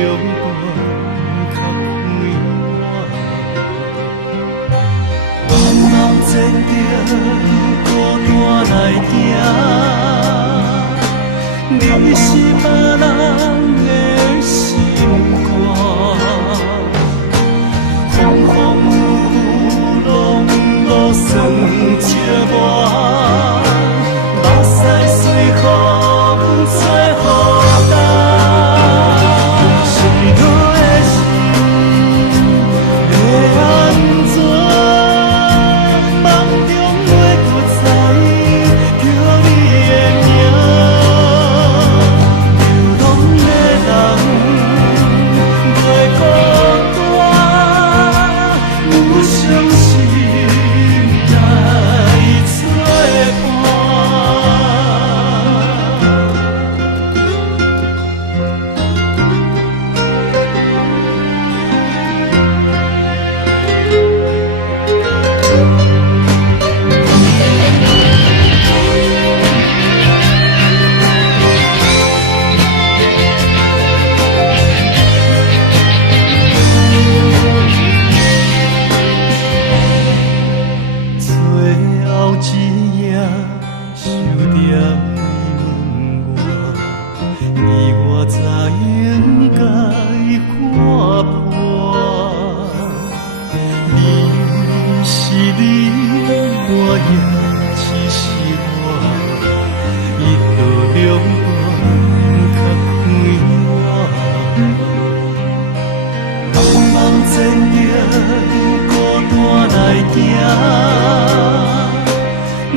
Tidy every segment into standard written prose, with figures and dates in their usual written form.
两段较开我，茫茫前程孤单来行，你是别人的心肝，风风雨雨拢无算借我。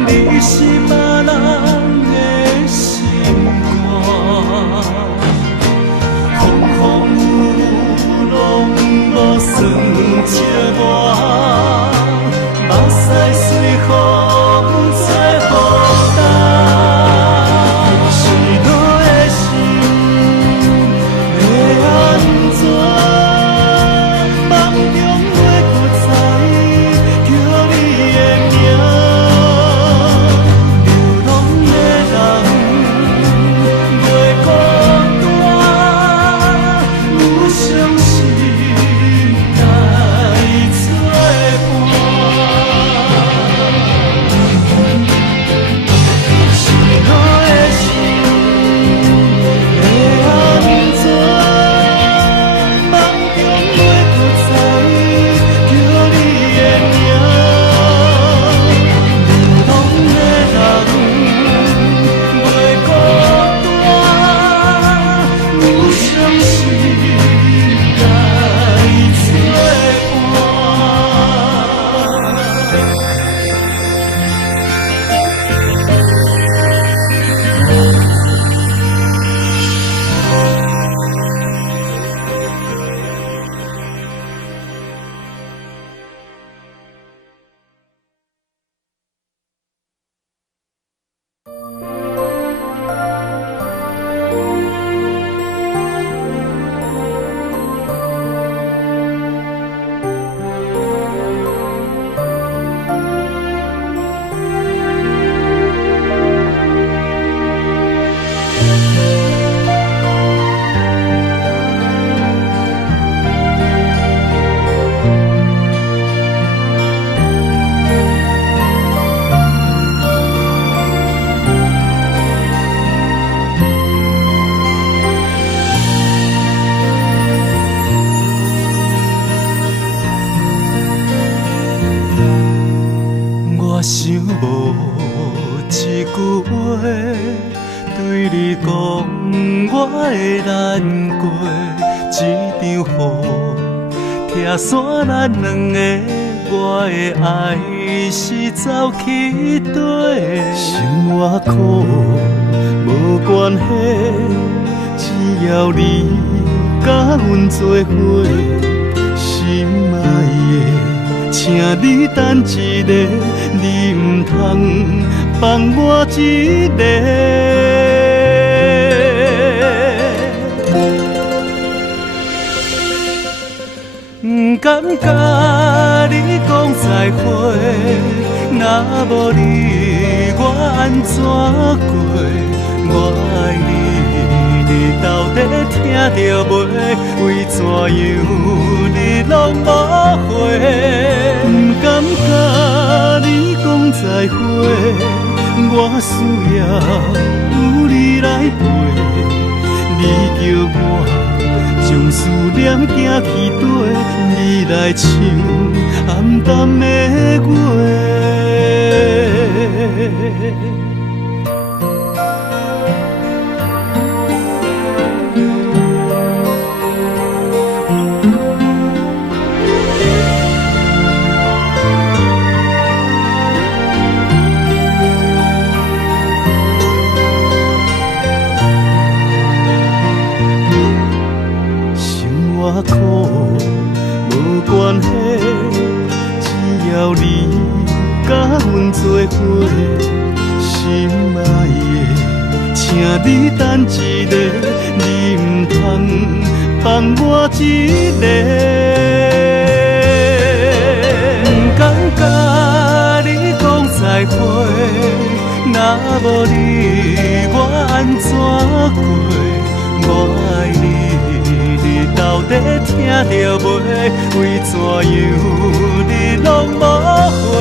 你是别人的心肝，风风雨雨拢无算借我，目屎随风吹雨干，是我的心要安怎？梦中袂搁知叫你的名。想无一句话对你讲，我会难过。一场雨拆散咱两个，我的爱是走去底。生活苦无关系，只要你甲阮做伙，心爱的，请你等一下。你唔通放我一个，唔敢甲你讲再会，若无你我安怎过？我爱你，你到底听着袂，为怎样你拢无回？不敢甲你讲再会，我需要有你来陪。你叫我将思念行去底，你来唱暗淡的月。苦无关系，只要你甲阮做伙，心爱的，请你等一下，你唔通放我一个。不敢甲你讲再会，若无你我安怎过？我爱你。到底听着袂？为怎样你拢无回？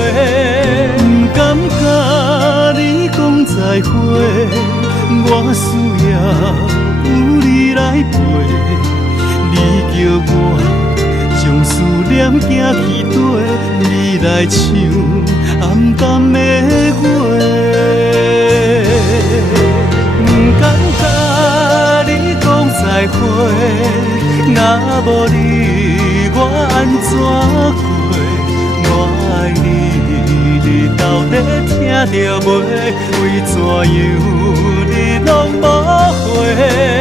不敢甲你讲再会，我需要有你来陪。你叫我将思念行去底，你来唱暗淡的月。不敢甲你讲再会。若无你，我安怎过？我爱你，你到底听着袂？为怎样你拢无回？